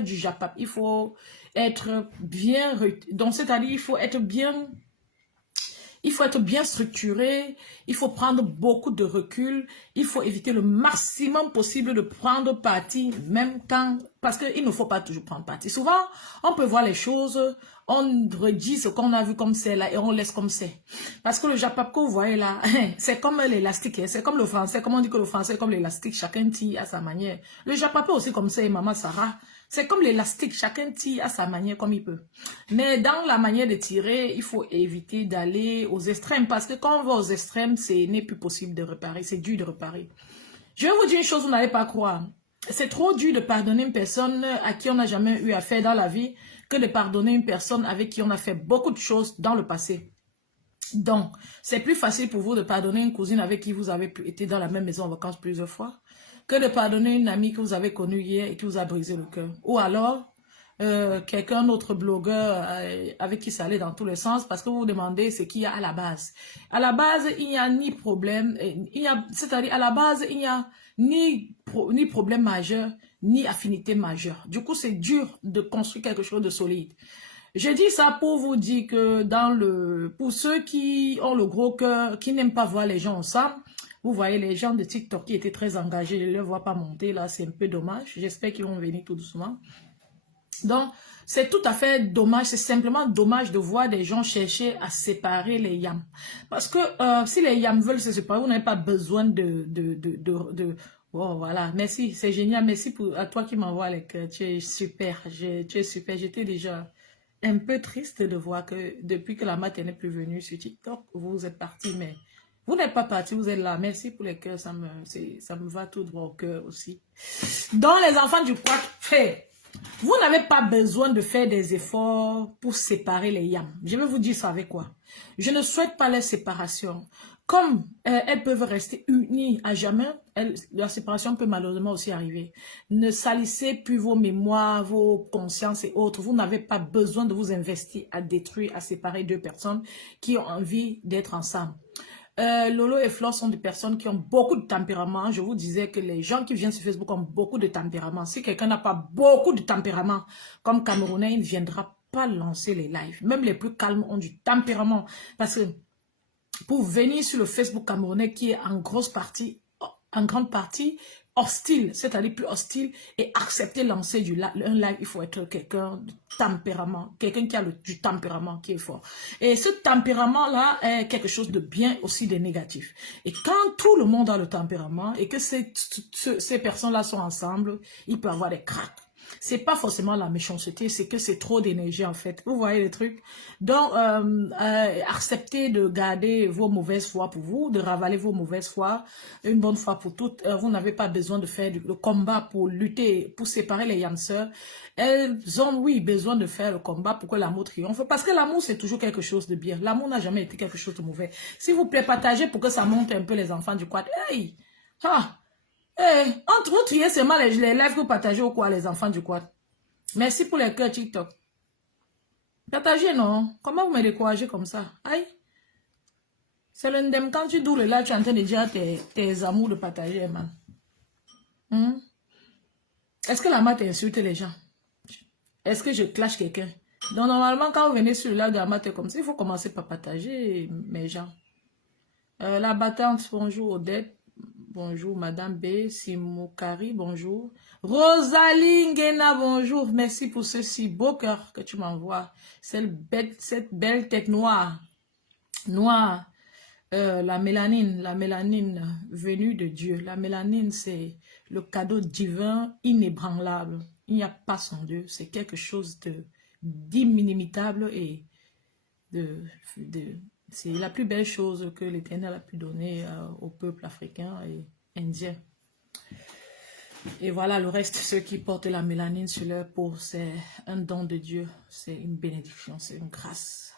du Japap, il faut être bien, donc c'est-à-dire il faut être bien structuré, il faut prendre beaucoup de recul, il faut éviter le maximum possible de prendre parti, même quand, parce qu'il ne faut pas toujours prendre parti. Souvent, on peut voir les choses, on redit ce qu'on a vu comme c'est là et on laisse comme c'est. Parce que le Japap que vous voyez là, c'est comme l'élastique, c'est comme le français, comme on dit que le français est comme l'élastique, chacun tire à sa manière. Le Japap est aussi comme ça et Maman Sarah. C'est comme l'élastique, chacun tire à sa manière comme il peut. Mais dans la manière de tirer, il faut éviter d'aller aux extrêmes. Parce que quand on va aux extrêmes, ce n'est plus possible de réparer. C'est dur de réparer. Je vais vous dire une chose, vous n'allez pas croire. C'est trop dur de pardonner une personne à qui on n'a jamais eu affaire dans la vie que de pardonner une personne avec qui on a fait beaucoup de choses dans le passé. Donc, c'est plus facile pour vous de pardonner une cousine avec qui vous avez été dans la même maison en vacances plusieurs fois que de pardonner une amie que vous avez connue hier et qui vous a brisé le cœur. Ou alors, quelqu'un d'autre blogueur avec qui ça allait dans tous les sens parce que vous vous demandez ce qu'il y a à la base. À la base, il n'y a ni problème, c'est-à-dire à la base, il n'y a ni problème majeur, ni affinité majeure. Du coup, c'est dur de construire quelque chose de solide. Je dis ça pour vous dire que pour ceux qui ont le gros cœur, qui n'aiment pas voir les gens ensemble, vous voyez les gens de TikTok qui étaient très engagés, je ne les vois pas monter là, c'est un peu dommage. J'espère qu'ils vont venir tout doucement. Donc, c'est tout à fait dommage, c'est simplement dommage de voir des gens chercher à séparer les yams. Parce que si les yams veulent se séparer, vous n'avez pas besoin Oh, voilà, merci, c'est génial, merci à toi qui m'envoie les cœurs, tu es super, tu es super, j'étais déjà un peu triste de voir que depuis que la matin n'est plus venue sur TikTok, vous êtes parti, mais vous n'êtes pas parti, vous êtes là. Merci pour les cœurs, ça me va tout droit au cœur aussi. Donc, les enfants du quad, vous n'avez pas besoin de faire des efforts pour séparer les yams. Je vais vous dire ça avec quoi. Je ne souhaite pas la séparation. Comme elles peuvent rester unies à jamais, la séparation peut malheureusement aussi arriver. Ne salissez plus vos mémoires, vos consciences et autres. Vous n'avez pas besoin de vous investir à détruire, à séparer deux personnes qui ont envie d'être ensemble. Lolo et Flore sont des personnes qui ont beaucoup de tempérament. Je vous disais que les gens qui viennent sur Facebook ont beaucoup de tempérament. Si quelqu'un n'a pas beaucoup de tempérament, comme Camerounais, il ne viendra pas lancer les lives. Même les plus calmes ont du tempérament. Parce que pour venir sur le Facebook camerounais qui est en grande partie hostile, c'est-à-dire plus hostile, et accepter lancer un live, il faut être quelqu'un de tempérament, quelqu'un qui a du tempérament qui est fort. Et ce tempérament-là est quelque chose de bien aussi de négatif. Et quand tout le monde a le tempérament et que ces personnes-là sont ensemble, il peut y avoir des cracks. C'est pas forcément la méchanceté, c'est que c'est trop d'énergie en fait. Vous voyez les trucs. Donc, acceptez de garder vos mauvaises foi pour vous, de ravaler vos mauvaises foi une bonne fois pour toutes. Vous n'avez pas besoin de faire le combat pour lutter, pour séparer les yamseurs. Elles ont, oui, besoin de faire le combat pour que l'amour triomphe. Parce que l'amour, c'est toujours quelque chose de bien. L'amour n'a jamais été quelque chose de mauvais. S'il vous plaît, partagez pour que ça monte un peu les enfants du quad. Hey! Ah! Entre vous triez seulement les lives que vous partagez ou quoi, les enfants du quad. Merci pour les cœurs TikTok. Partagez, non? Comment vous me découragez comme ça? Aïe. C'est le ndem quand tu doules là, tu es en train de dire à tes amours de partager, man. Est-ce que la main t'insulte les gens? Est-ce que je clash quelqu'un? Donc normalement, quand vous venez sur le live de la matin comme ça, il faut commencer par partager mes gens. La battante, bonjour Odette. Bonjour, Madame B. Simoukari, bonjour. Rosalie Ngena, bonjour. Merci pour ce si beau cœur que tu m'envoies. Cette belle tête noire. Noire. La mélanine venue de Dieu. La mélanine, c'est le cadeau divin inébranlable. Il n'y a pas sans Dieu. C'est quelque chose d'iminimitable et c'est la plus belle chose que l'Éternel a pu donner au peuple africain et indien. Et voilà, le reste, ceux qui portent la mélanine sur leur peau, c'est un don de Dieu. C'est une bénédiction, c'est une grâce.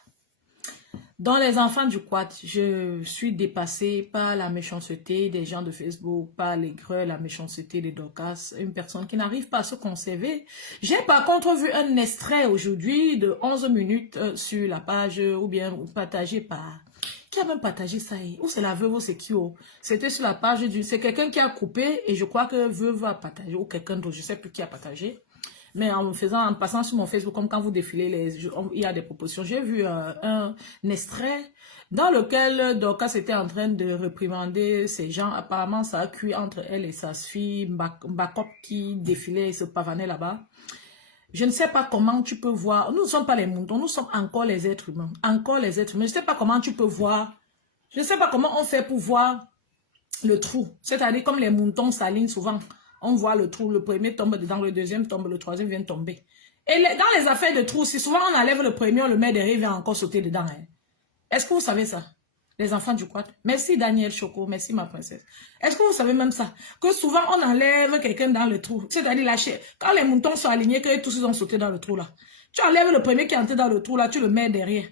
Dans les enfants du quad, je suis dépassée par la méchanceté des gens de Facebook, par l'aigreur, la méchanceté des Dorcas, une personne qui n'arrive pas à se conserver. J'ai par contre vu un extrait aujourd'hui de 11 minutes sur la page, ou bien partagé par... Qui a même partagé ça? Ou c'est la veuve ou c'est qui? C'était sur la page du... C'est quelqu'un qui a coupé et je crois que veuve a partagé, ou quelqu'un d'autre, je ne sais plus qui a partagé. Mais en passant sur mon Facebook, comme quand vous défilez, il y a des propositions. J'ai vu un extrait dans lequel Dorcas était en train de réprimander ces gens. Apparemment, ça a cuit entre elle et sa fille, Mbakop, qui défilait et se pavanait là-bas. Je ne sais pas comment tu peux voir. Nous ne sommes pas les moutons, nous sommes encore les êtres humains. Encore les êtres humains. Je ne sais pas comment tu peux voir. Je ne sais pas comment on fait pour voir le trou. C'est-à-dire comme les moutons s'alignent souvent. On voit le trou, le premier tombe dedans, le deuxième tombe, le troisième vient tomber. Et dans les affaires de trous, si souvent on enlève le premier, on le met derrière, il vient encore sauter dedans. Hein. Est-ce que vous savez ça? Les enfants du quad. Merci Daniel Choco, merci ma princesse. Est-ce que vous savez même ça? Que souvent on enlève quelqu'un dans le trou. C'est-à-dire lâcher. Quand les moutons sont alignés, que tous ils ont sauté dans le trou là. Tu enlèves le premier qui est entré dans le trou là, tu le mets derrière.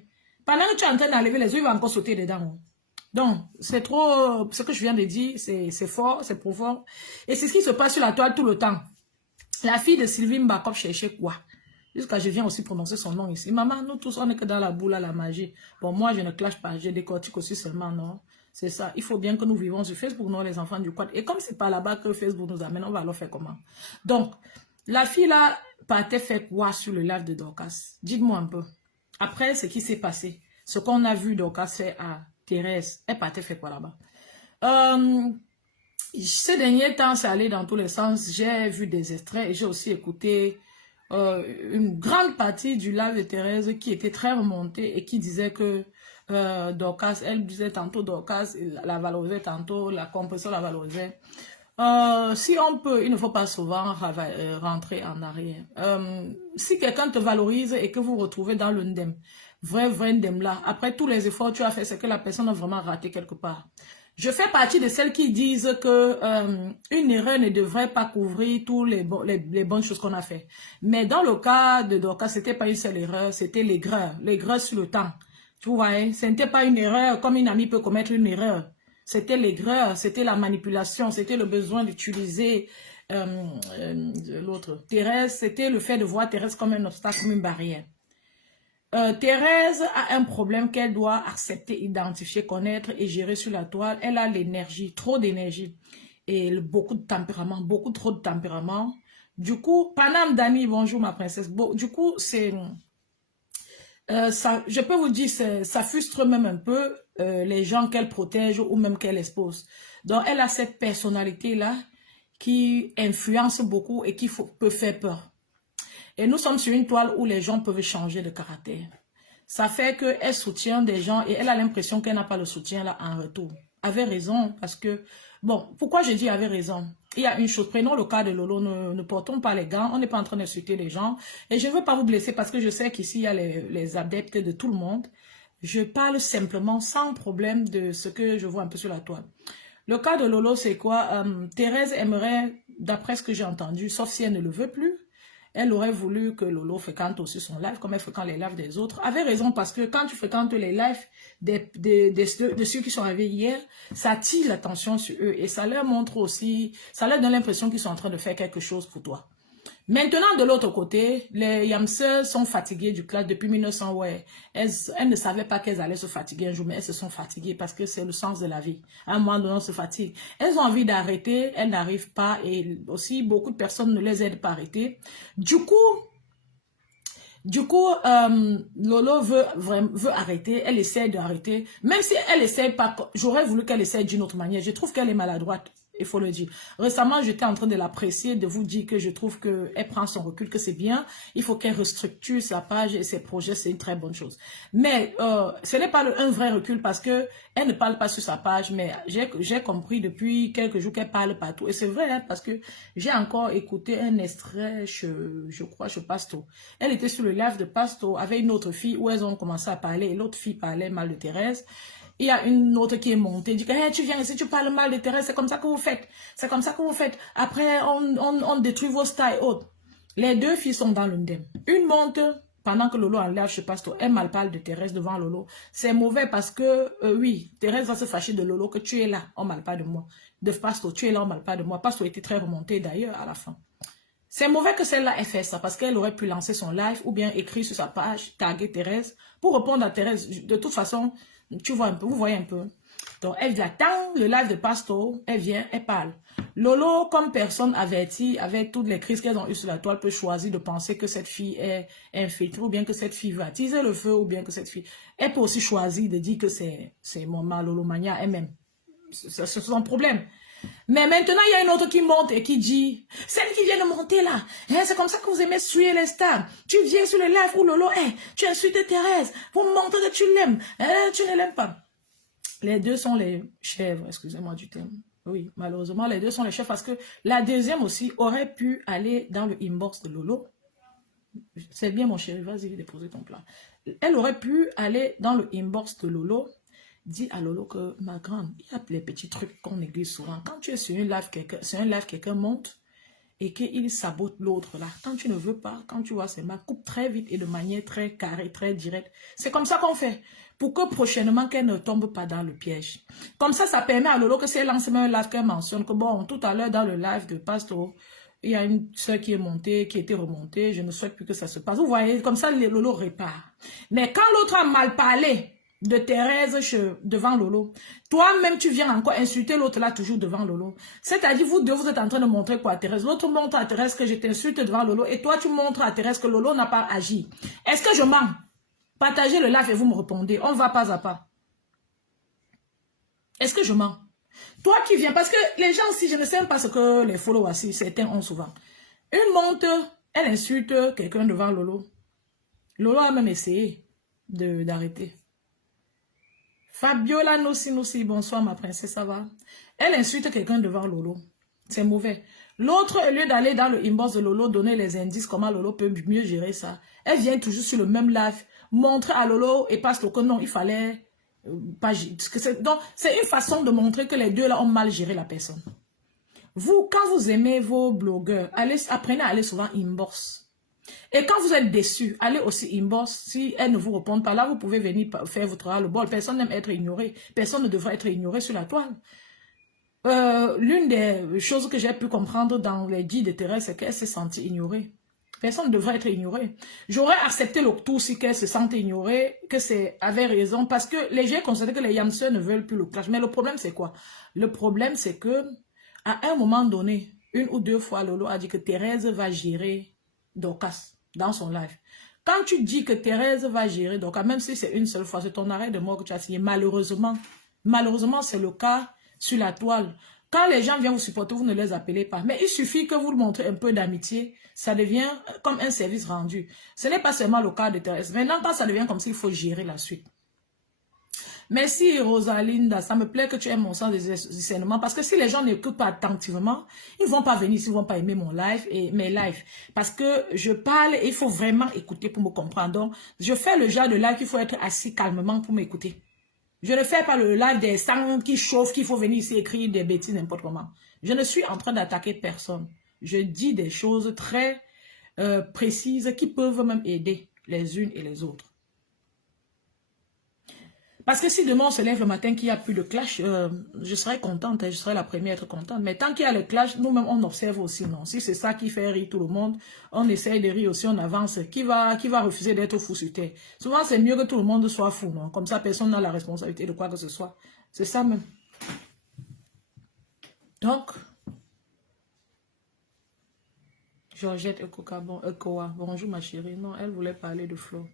Pendant que tu es en train d'enlever les autres, il va encore sauter dedans. Donc, c'est trop, ce que je viens de dire, c'est fort, c'est profond. Et c'est ce qui se passe sur la toile tout le temps. La fille de Sylvie Mbakop cherchait quoi? Jusqu'à je viens aussi prononcer son nom ici. Maman, nous tous, on est que dans la boule à la magie. Bon, moi, je ne clash pas, je décortique aussi seulement, non? C'est ça. Il faut bien que nous vivons sur Facebook, nous, les enfants du quad. Et comme c'est pas là-bas que Facebook nous amène, on va alors faire comment? Donc, la fille là, partait faire quoi sur le live de Dorcas? Dites-moi un peu. Après, ce qui s'est passé, ce qu'on a vu Dorcas faire à Thérèse, elle partait faire quoi là-bas? Ces derniers temps, c'est allé dans tous les sens. J'ai vu des extraits et j'ai aussi écouté une grande partie du live de Thérèse qui était très remontée et qui disait que Dorcas, elle disait tantôt Dorcas, la valorisait tantôt, la compression la valorisait. Si on peut, il ne faut pas souvent rentrer en arrière. Si quelqu'un te valorise et que vous retrouvez dans le ndem, vrai ndem là, après tous les efforts que tu as fait, c'est que la personne a vraiment raté quelque part. Je fais partie de celles qui disent que une erreur ne devrait pas couvrir tous les bonnes choses qu'on a fait. Mais dans le cas de Dorcas, c'était pas une seule erreur, c'était l'aigreur sur le temps. Tu vois, hein? Ce n'était pas une erreur comme une amie peut commettre une erreur. C'était l'aigreur, c'était la manipulation, c'était le besoin d'utiliser l'autre. Thérèse, c'était le fait de voir Thérèse comme un obstacle, comme une barrière. Thérèse a un problème qu'elle doit accepter, identifier, connaître et gérer sur la toile. Elle a l'énergie, trop d'énergie et beaucoup de tempérament, beaucoup trop de tempérament. Du coup, Panam Dani, bonjour ma princesse. Bon, du coup, c'est ça, je peux vous dire, ça frustre même un peu les gens qu'elle protège ou même qu'elle expose. Donc, elle a cette personnalité-là qui influence beaucoup et qui peut faire peur. Et nous sommes sur une toile où les gens peuvent changer de caractère. Ça fait qu'elle soutient des gens et elle a l'impression qu'elle n'a pas le soutien là en retour. Avait raison parce que, bon, pourquoi je dis avait raison? Il y a une chose, prenons le cas de Lolo, ne portons pas les gants, on n'est pas en train d'insulter les gens. Et je ne veux pas vous blesser parce que je sais qu'ici il y a les adeptes de tout le monde. Je parle simplement sans problème de ce que je vois un peu sur la toile. Le cas de Lolo, c'est quoi? Thérèse aimerait, d'après ce que j'ai entendu, sauf si elle ne le veut plus, elle aurait voulu que Lolo fréquente aussi son live, comme elle fréquente les lives des autres. Avait raison parce que quand tu fréquentes les lives de ceux qui sont arrivés hier, ça attire l'attention sur eux et ça leur montre aussi, ça leur donne l'impression qu'ils sont en train de faire quelque chose pour toi. Maintenant, de l'autre côté, les Yamseurs sont fatigués du clash depuis 1900. Ouais. Elles ne savaient pas qu'elles allaient se fatiguer un jour, mais elles se sont fatiguées parce que c'est le sens de la vie. À un moment donné, on se fatigue. Elles ont envie d'arrêter, elles n'arrivent pas et aussi beaucoup de personnes ne les aident pas à arrêter. Du coup, Lolo veut arrêter, elle essaie d'arrêter. Même si elle essaie pas, j'aurais voulu qu'elle essaie d'une autre manière. Je trouve qu'elle est maladroite. Il faut le dire. Récemment, j'étais en train de l'apprécier, de vous dire que je trouve qu'elle prend son recul, que c'est bien. Il faut qu'elle restructure sa page et ses projets, c'est une très bonne chose. Mais ce n'est pas un vrai recul parce que elle ne parle pas sur sa page, mais j'ai compris depuis quelques jours qu'elle parle partout. Et c'est vrai, hein, parce que j'ai encore écouté un extrait, je crois, chez Pasto. Elle était sur le live de Pasto avec une autre fille où elles ont commencé à parler et l'autre fille parlait mal de Thérèse. Il y a une autre qui est montée, dit que hey, tu viens ici, tu parles mal de Thérèse, c'est comme ça que vous faites. C'est comme ça que vous faites. Après, on détruit vos styles autres. Les deux filles sont dans l'undem. Une monte pendant que Lolo enlève, je passe tout. Elle mal parle de Thérèse devant Lolo. C'est mauvais parce que, oui, Thérèse va se fâcher de Lolo que tu es là, on mal parle de moi. De Pasto, tu es là, on mal parle de moi. Pasto était très remonté d'ailleurs à la fin. C'est mauvais que celle-là ait fait ça parce qu'elle aurait pu lancer son live ou bien écrire sur sa page, taguer Thérèse pour répondre à Thérèse. De toute façon, tu vois un peu, vous voyez un peu. Donc, elle attend le live de Pasto, elle vient, elle parle. Lolo, comme personne avertie, avec toutes les crises qu'elles ont eues sur la toile, peut choisir de penser que cette fille est infiltrée, ou bien que cette fille va attiser le feu, ou bien que cette fille... Elle peut aussi choisir de dire que c'est mon mal, Lolomania elle-même. C'est son problème. Mais maintenant, il y a une autre qui monte et qui dit, celle qui vient de monter là, hein, c'est comme ça que vous aimez suivre les stars. Tu viens sur le live où Lolo est, tu insultes Thérèse, pour montrer que tu l'aimes, hein, tu ne l'aimes pas. Les deux sont les chèvres, excusez-moi du terme. Oui, malheureusement, les deux sont les chèvres parce que la deuxième aussi aurait pu aller dans le inbox de Lolo. C'est bien mon chéri, vas-y, déposer ton plat. Elle aurait pu aller dans le inbox de Lolo. Dis à Lolo que, ma grande, il y a les petits trucs qu'on néglige souvent. Quand tu es sur un live, quelqu'un monte et qu'il sabote l'autre là. Quand tu ne veux pas, quand tu vois ses mains, coupe très vite et de manière très carrée, très directe. C'est comme ça qu'on fait. Pour que prochainement, qu'elle ne tombe pas dans le piège. Comme ça permet à Lolo que si elle lance même un live qu'elle mentionne que bon, tout à l'heure dans le live de Pasto, il y a une soeur qui est montée, qui était remontée. Je ne souhaite plus que ça se passe. Vous voyez, comme ça, Lolo répare. Mais quand l'autre a mal parlé de Thérèse devant Lolo, toi-même, tu viens encore insulter l'autre là, toujours devant Lolo. C'est-à-dire, vous deux, vous êtes en train de montrer quoi à Thérèse. L'autre montre à Thérèse que je t'insulte devant Lolo et toi, tu montres à Thérèse que Lolo n'a pas agi. Est-ce que je mens? Partagez le live et vous me répondez. On va pas à pas. Est-ce que je mens? Toi qui viens, parce que les gens aussi, je ne sais même pas ce que les followers, certains ont souvent. Une monte, elle insulte quelqu'un devant Lolo. Lolo a même essayé d'arrêter. Fabiola Nossi, bonsoir ma princesse, ça va? Elle insulte quelqu'un devant Lolo. C'est mauvais. L'autre, au lieu d'aller dans le inbox de Lolo, donner les indices comment Lolo peut mieux gérer ça, elle vient toujours sur le même live, montrer à Lolo et Pasto que non, il fallait pas gérer. Donc, c'est une façon de montrer que les deux là ont mal géré la personne. Vous, quand vous aimez vos blogueurs, apprenez à aller souvent inbox. Et quand vous êtes déçu, allez aussi inbox. Si elles ne vous répondent pas, là, vous pouvez venir faire votre ras-le-bol. Personne n'aime être ignoré. Personne ne devrait être ignoré sur la toile. L'une des choses que j'ai pu comprendre dans les dits de Thérèse, c'est qu'elle s'est sentie ignorée. Personne ne devrait être ignoré. J'aurais accepté le tout si qu'elle se sentait ignorée, que c'est avait raison, parce que les gens considèrent que les Yamseurs ne veulent plus le clash. Mais le problème, c'est quoi? Le problème, c'est que à un moment donné, une ou deux fois, Lolo a dit que Thérèse va gérer Dorcas dans son live. Quand tu dis que Thérèse va gérer Dorcas, même si c'est une seule fois, c'est ton arrêt de mort que tu as signé, malheureusement, c'est le cas sur la toile. Quand les gens viennent vous supporter, vous ne les appelez pas. Mais il suffit que vous leur montrez un peu d'amitié, ça devient comme un service rendu. Ce n'est pas seulement le cas de Thérèse. Maintenant, quand ça devient comme ça, il faut gérer la suite. Merci Rosalinda, ça me plaît que tu aimes mon sens de discernement parce que si les gens n'écoutent pas attentivement, ils ne vont pas venir, ils ne vont pas aimer mon live et mes lives. Parce que je parle et il faut vraiment écouter pour me comprendre. Donc, je fais le genre de live qu'il faut être assis calmement pour m'écouter. Je ne fais pas le live des sangs qui chauffent, qu'il faut venir ici écrire des bêtises n'importe comment. Je ne suis en train d'attaquer personne. Je dis des choses très précises qui peuvent même aider les unes et les autres. Parce que si demain on se lève le matin qu'il n'y a plus de clash, je serais contente, je serais la première à être contente. Mais tant qu'il y a le clash, nous-mêmes on observe aussi, non. Si c'est ça qui fait rire tout le monde, on essaye de rire aussi, on avance. Qui va refuser d'être fou sur terre? Souvent c'est mieux que tout le monde soit fou, non. Comme ça personne n'a la responsabilité de quoi que ce soit. C'est ça même. Donc, Georgette Ekoa, bonjour ma chérie. Non, elle voulait parler de Flo.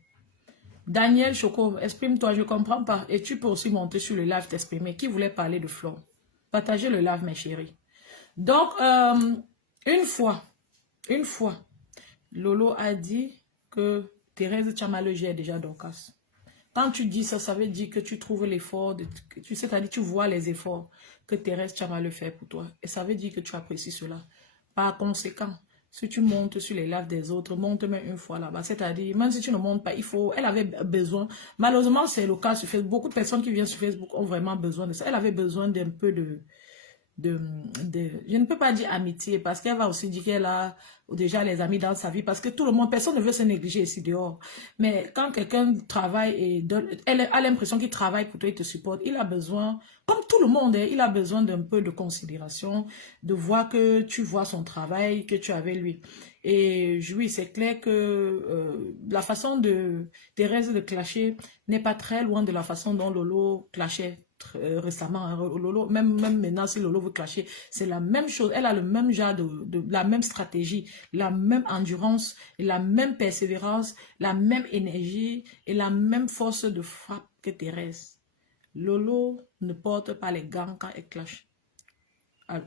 Daniel Choco, exprime-toi, je ne comprends pas. Et tu peux aussi monter sur le live t'exprimer. Qui voulait parler de Flore? Partagez le live, mes chéris. Donc, une fois, Lolo a dit que Thérèse Tchamale gère déjà Dorcas. Quand tu dis ça, ça veut dire que tu trouves l'effort, c'est-à-dire tu vois les efforts que Thérèse Tchamale fait pour toi. Et ça veut dire que tu apprécies cela. Par conséquent, si tu montes sur les lives des autres, monte même une fois là-bas. C'est-à-dire, même si tu ne montes pas, il faut... Elle avait besoin... Malheureusement, c'est le cas sur Facebook. Beaucoup de personnes qui viennent sur Facebook ont vraiment besoin de ça. Elle avait besoin d'un peu je ne peux pas dire amitié, parce qu'elle va aussi dire qu'elle a déjà les amis dans sa vie, parce que tout le monde, personne ne veut se négliger ici dehors. Mais quand quelqu'un travaille et elle a l'impression qu'il travaille pour toi, il te supporte, il a besoin, comme tout le monde, il a besoin d'un peu de considération, de voir que tu vois son travail, que tu es avec lui. Et oui, c'est clair que la façon de Thérèse de clasher n'est pas très loin de la façon dont Lolo clashait récemment, hein, Lolo, même maintenant, si Lolo veut clasher, c'est la même chose. Elle a le même genre la même stratégie, la même endurance, la même persévérance, la même énergie et la même force de frappe que Thérèse. Lolo ne porte pas les gants quand elle clash.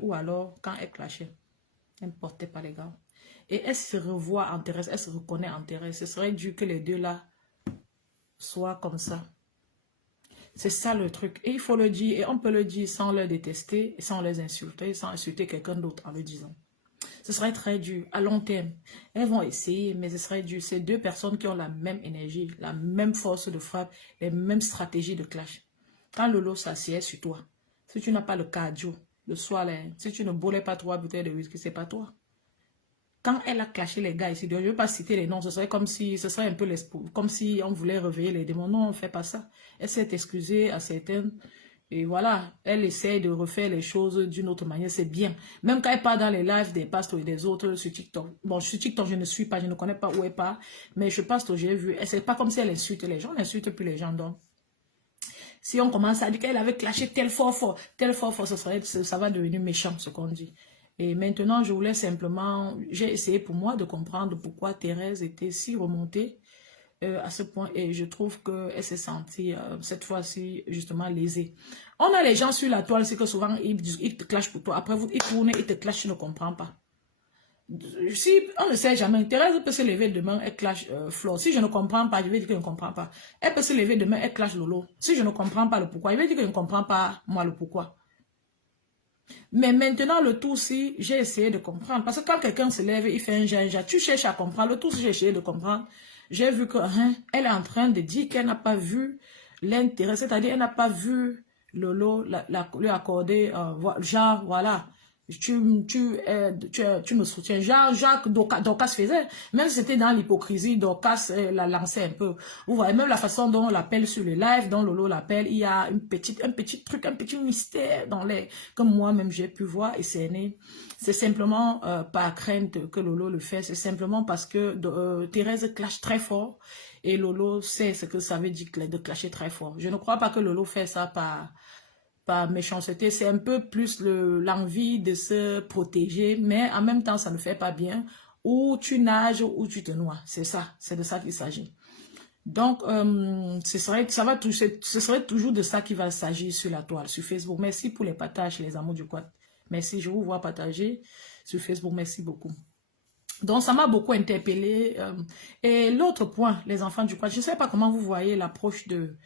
Ou alors, quand elle clashait, elle ne portait pas les gants. Et elle se revoit en Thérèse, elle se reconnaît en Thérèse. Ce serait dû que les deux là soient comme ça. C'est ça le truc. Et il faut le dire, et on peut le dire sans leur détester, sans les insulter, sans insulter quelqu'un d'autre en le disant. Ce serait très dur à long terme. Elles vont essayer, mais ce serait dur. C'est deux personnes qui ont la même énergie, la même force de frappe, les mêmes stratégies de clash. Quand Lolo s'assied sur toi, si tu n'as pas le cardio, le soir, là, si tu ne boulais pas 3 bouteilles de whisky, c'est pas toi. Quand elle a clashé les gars ici, je ne vais pas citer les noms, ce serait comme si, ce serait un peu comme si on voulait réveiller les démons. Non, on ne fait pas ça. Elle s'est excusée à certaines. Et voilà, elle essaie de refaire les choses d'une autre manière, c'est bien. Même quand elle part dans les lives des pasteurs et des autres sur TikTok. Bon, sur TikTok, je ne suis pas, je ne connais pas où elle part. Mais je passe, j'ai vu. C'est pas comme si elle insulte les gens, on n'insulte plus les gens. Donc, si on commence à dire qu'elle avait clashé tel fort, ça va devenir méchant, ce qu'on dit. Et maintenant, je voulais simplement, j'ai essayé pour moi de comprendre pourquoi Thérèse était si remontée à ce point. Et je trouve qu'elle s'est sentie, cette fois-ci, justement lésée. On a les gens sur la toile, c'est que souvent, ils te clashent pour toi. Après, ils tournent, ils te clashent, tu ne comprends pas. Si on ne sait jamais, Thérèse peut se lever demain, elle clash Flo. Si je ne comprends pas, je vais dire que je ne comprends pas. Elle peut se lever demain, elle clash Lolo. Si je ne comprends pas le pourquoi, je vais dire que je ne comprends pas, moi, le pourquoi. Mais maintenant, le tout, si j'ai essayé de comprendre, parce que quand quelqu'un se lève, il fait un ginja, tu cherches à comprendre, le tout, si j'ai essayé de comprendre, j'ai vu que elle est en train de dire qu'elle n'a pas vu l'intérêt, c'est-à-dire elle n'a pas vu Lolo lui accorder, genre, voilà, tu me soutiens, genre, Jacques Dorcas faisait, même si c'était dans l'hypocrisie, Dorcas la lançait un peu. Vous voyez, même la façon dont on l'appelle sur le live, dont Lolo l'appelle, il y a un petit truc, un petit mystère dans les, comme moi-même j'ai pu voir et c'est né. C'est simplement par crainte que Lolo le fait, c'est simplement parce que Thérèse clash très fort et Lolo sait ce que ça veut dire de clasher très fort. Je ne crois pas que Lolo fait ça par méchanceté, c'est un peu plus l'envie de se protéger, mais en même temps, ça ne fait pas bien. Ou tu nages ou tu te noies, c'est ça, c'est de ça qu'il s'agit. Donc, ce serait toujours de ça qu'il va s'agir sur la toile, sur Facebook. Merci pour les partages, les amours du quad. Merci, je vous vois partager sur Facebook, merci beaucoup. Donc, ça m'a beaucoup interpellé. Et l'autre point, les enfants du quad, je ne sais pas comment vous voyez l'approche de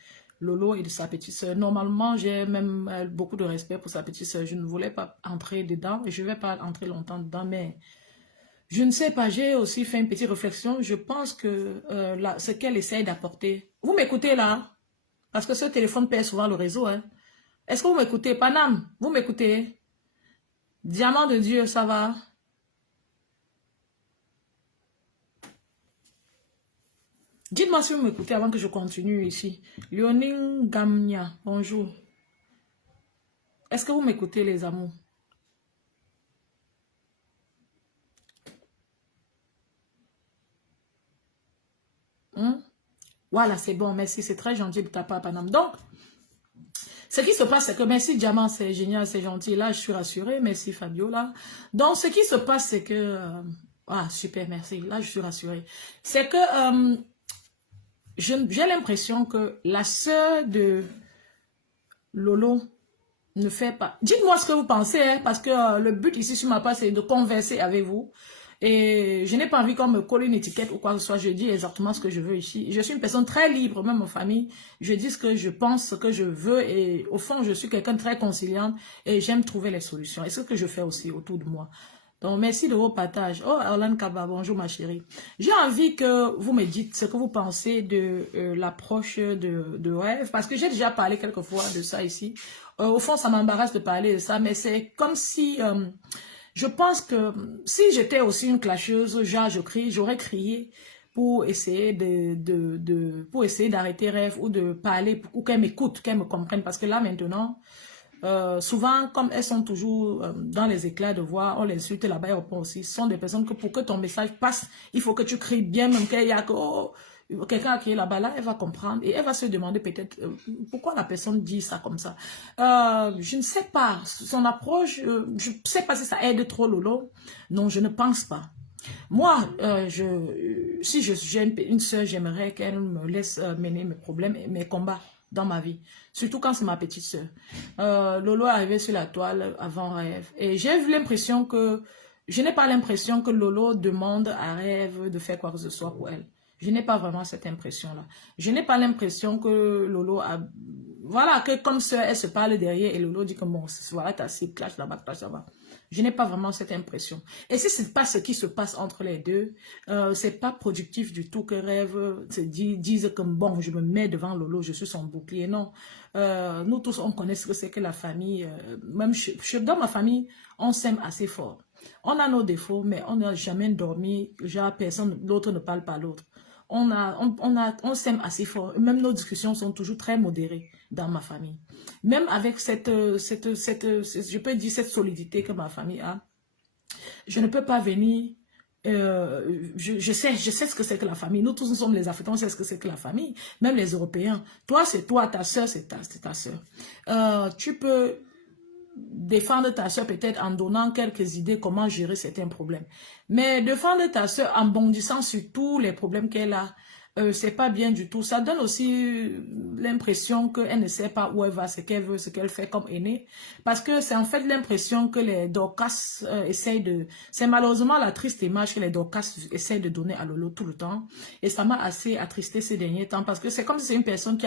Lolo et de sa petite soeur. Normalement, j'ai même beaucoup de respect pour sa petite soeur. Je ne voulais pas entrer dedans et je ne vais pas entrer longtemps dedans, mais je ne sais pas, j'ai aussi fait une petite réflexion. Je pense que ce qu'elle essaye d'apporter... Vous m'écoutez là? Parce que ce téléphone perd souvent le réseau. Hein. Est-ce que vous m'écoutez? Panam, vous m'écoutez? Diamant de Dieu, ça va? Dites-moi si vous m'écoutez avant que je continue ici. Léonine Gamnia, bonjour. Est-ce que vous m'écoutez, les amours? Voilà, c'est bon, merci, c'est très gentil de ta part, Panam. Donc, ce qui se passe, c'est que merci, Diamant, c'est génial, c'est gentil. Là, je suis rassurée. Merci, Fabiola. Donc, ce qui se passe, c'est que... ah, super, merci. Là, je suis rassurée. C'est que j'ai l'impression que la sœur de Lolo ne fait pas... Dites-moi ce que vous pensez, hein, parce que le but ici sur ma page, c'est de converser avec vous. Et je n'ai pas envie qu'on me colle une étiquette ou quoi que ce soit. Je dis exactement ce que je veux ici. Je suis une personne très libre, même en famille. Je dis ce que je pense, ce que je veux. Et au fond, je suis quelqu'un de très conciliant. Et j'aime trouver les solutions. Et c'est ce que je fais aussi autour de moi. Donc, merci de vos partages. Oh, Orlan Kaba, bonjour ma chérie. J'ai envie que vous me dites ce que vous pensez de l'approche de rêve. Parce que j'ai déjà parlé quelques fois de ça ici. Au fond, ça m'embarrasse de parler de ça. Mais c'est comme si... je pense que si j'étais aussi une clasheuse, genre j'aurais crié pour essayer pour essayer d'arrêter rêve ou de parler, ou qu'elle m'écoute, qu'elle me comprenne. Parce que là maintenant, souvent, comme elles sont toujours dans les éclats de voix, on les insulte là-bas et aussi, ce sont des personnes que pour que ton message passe, il faut que tu cries bien, même qu'il y a que... Oh, quelqu'un a créé là-bas, là, elle va comprendre et elle va se demander peut-être pourquoi la personne dit ça comme ça. Je ne sais pas, son approche, je ne sais pas si ça aide trop Lolo. Non, je ne pense pas. Moi, si j'ai une soeur, j'aimerais qu'elle me laisse mener mes problèmes et mes combats dans ma vie. Surtout quand c'est ma petite soeur. Lolo est arrivé sur la toile avant Rêve. Et j'ai eu l'impression que... Je n'ai pas l'impression que Lolo demande à Rêve de faire quoi que ce soit pour elle. Je n'ai pas vraiment cette impression-là. Je n'ai pas l'impression que Lolo a... Voilà, que comme soeur, elle se parle derrière et Lolo dit que bon, voilà, t'as assez, clash là-bas, clash là-bas. Je n'ai pas vraiment cette impression. Et si ce n'est pas ce qui se passe entre les deux, c'est pas productif du tout que Rêve se dise que bon, je me mets devant Lolo, je suis son bouclier. Non. Nous tous, on connaît ce que c'est que la famille. Même dans ma famille, on s'aime assez fort. On a nos défauts, mais on n'a jamais dormi. Genre, personne, l'autre ne parle pas l'autre. On s'aime assez fort. Même nos discussions sont toujours très modérées dans ma famille. Même avec je peux dire cette solidité que ma famille a, je ne peux pas venir, je sais ce que c'est que la famille. Nous tous, nous sommes les Africains, on sait ce que c'est que la famille. Même les Européens. Toi, c'est toi, ta soeur, c'est ta soeur. Tu peux défendre ta soeur peut-être en donnant quelques idées comment gérer certains problèmes. Mais défendre ta soeur en bondissant sur tous les problèmes qu'elle a, c'est pas bien du tout. Ça donne aussi l'impression qu'elle ne sait pas où elle va, ce qu'elle veut, ce qu'elle fait comme aînée. Parce que c'est en fait l'impression que les Dorcas essayent de... C'est malheureusement la triste image que les Dorcas essayent de donner à Lolo tout le temps. Et ça m'a assez attristé ces derniers temps parce que c'est comme si c'est une personne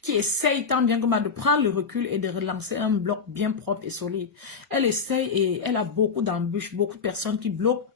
qui essaye tant bien que mal de prendre le recul et de relancer un bloc bien propre et solide. Elle essaye et elle a beaucoup d'embûches, beaucoup de personnes qui bloquent.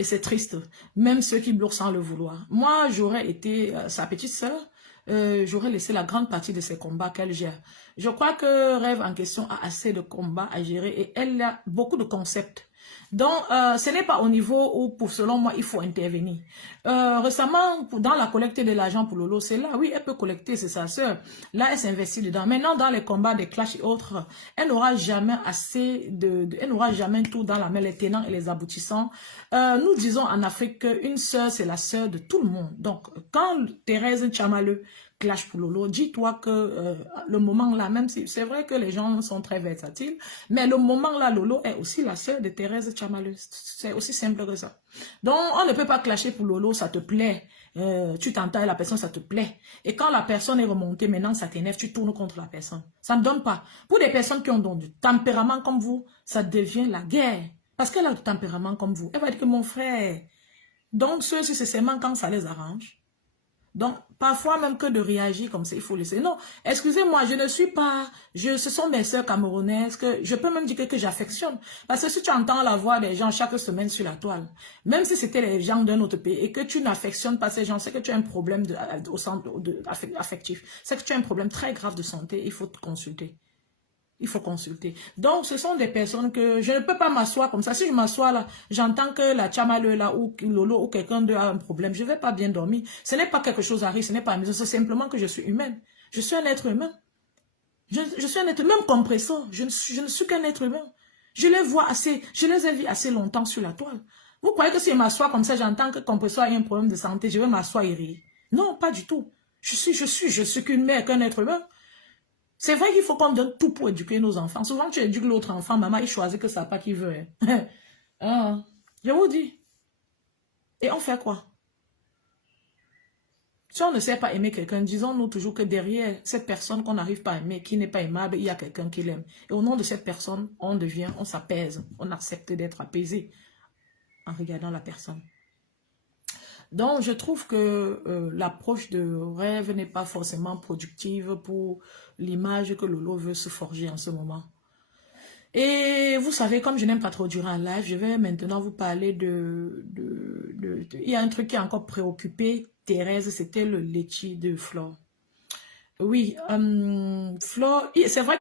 Et c'est triste, même ceux qui bloquent sans le vouloir. Moi, j'aurais été sa petite sœur, j'aurais laissé la grande partie de ses combats qu'elle gère. Je crois que Rêve en question a assez de combats à gérer et elle a beaucoup de concepts. Donc, ce n'est pas au niveau où, selon moi, il faut intervenir. Récemment, dans la collecte de l'argent pour Lolo, c'est là, oui, elle peut collecter, c'est sa sœur. Là, elle s'investit dedans. Maintenant, dans les combats, des clashs et autres, elle n'aura jamais assez elle n'aura jamais tout dans la main, les tenants et les aboutissants. Nous disons en Afrique qu'une sœur, c'est la sœur de tout le monde. Donc, quand Thérèse Tchamaleu clash pour Lolo, dis-toi que le moment là, même si c'est vrai que les gens sont très versatiles, mais le moment là, Lolo est aussi la sœur de Thérèse Tchamaleu. C'est aussi simple que ça. Donc, on ne peut pas clasher pour Lolo, ça te plaît. Tu t'entends la personne, ça te plaît. Et quand la personne est remontée, maintenant ça t'énerve, tu tournes contre la personne. Ça ne donne pas. Pour des personnes qui ont donc du tempérament comme vous, ça devient la guerre. Parce qu'elle a du tempérament comme vous. Elle va dire que mon frère. Donc, ceux-ci, c'est seulement quand ça les arrange. Donc, parfois même que de réagir comme ça, il faut laisser. Non, excusez-moi, je ne suis pas... ce sont mes sœurs camerounaises que je peux même dire que j'affectionne. Parce que si tu entends la voix des gens chaque semaine sur la toile, même si c'était les gens d'un autre pays et que tu n'affectionnes pas ces gens, c'est que tu as un problème au centre affectif. C'est que tu as un problème très grave de santé, il faut te consulter. Il faut consulter. Donc, ce sont des personnes que je ne peux pas m'asseoir comme ça. Si je m'assois là, j'entends que la Tchamaleu là, ou Lolo, ou quelqu'un d'eux a un problème. Je ne vais pas bien dormir. Ce n'est pas quelque chose à rire, ce n'est pas amusant. C'est simplement que je suis humaine. Je suis un être humain. Je suis un être humain, même compresseur. Je ne suis qu'un être humain. Je les ai vus assez longtemps sur la toile. Vous croyez que si je m'assois comme ça, j'entends que compresseur a un problème de santé, je vais m'asseoir et rire? Non, pas du tout. Je suis qu'une mère, qu'un être humain. C'est vrai qu'il faut qu'on donne tout pour éduquer nos enfants. Souvent, tu éduques l'autre enfant, maman, il choisit que ça pas qu'il veut. Ah, je vous dis. Et on fait quoi? Si on ne sait pas aimer quelqu'un, disons-nous toujours que derrière cette personne qu'on n'arrive pas à aimer, qui n'est pas aimable, il y a quelqu'un qui l'aime. Et au nom de cette personne, on s'apaise, on accepte d'être apaisé en regardant la personne. Donc, je trouve que l'approche de Rêve n'est pas forcément productive pour l'image que Lolo veut se forger en ce moment. Et vous savez, comme je n'aime pas trop durer en live, je vais maintenant vous parler il y a un truc qui a encore préoccupé Thérèse, c'était le litchi de Flore. Oui, Flore, c'est vrai